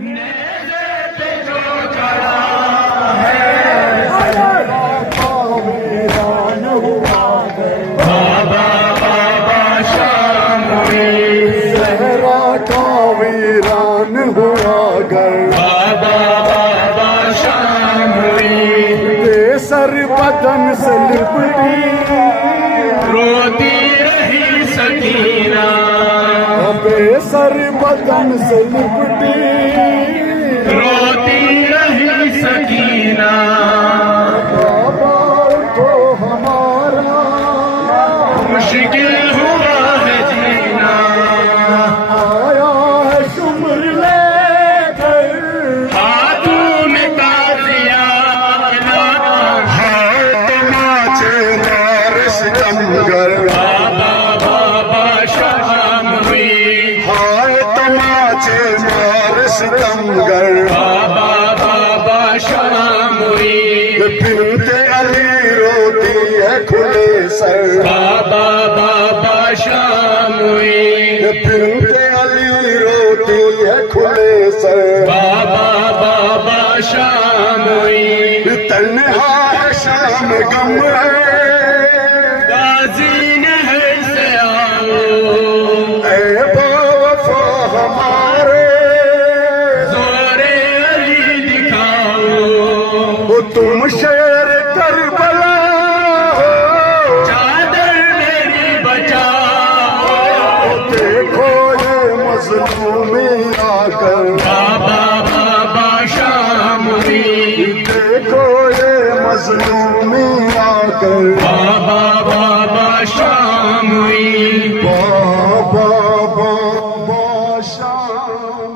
नेज़े पे जो चढ़ा है वीरान हुआ बाबा बाबा शामुई सहरा का वीरान हुआ घर बाबा बाबा शामुई बेसर बदन से लिपटी रोती रही सकीना बेसर बदन से लिपटी रोती रही सकीना बाबा को हमारा मुश्किल हुआ है जीना आया है शुम्र लेकर हाथों में ताजिया हाय तमाचे मार सितमगर बाबा बाबा शामुई हाय तमाचे मार सितमगर बाबा बाबा शामुई बिनते अली रोती है खुले सर बाबा बाबा शामुई बिनते अली रोती है खुले सर बाबा बाबा शामुई तन्हा है शाम गम है गाजी नहर से आओ ऐ बावफा हमारे जोरे अली दिखाओ वो तुम शेर करबला हो चादर मेरी बचाओ देखो ये मजलूमी आकर बाबा बाबा शामुई देखो ये मजलूमी आकर बाबा बाबा शामुई बाबा बाबा शाम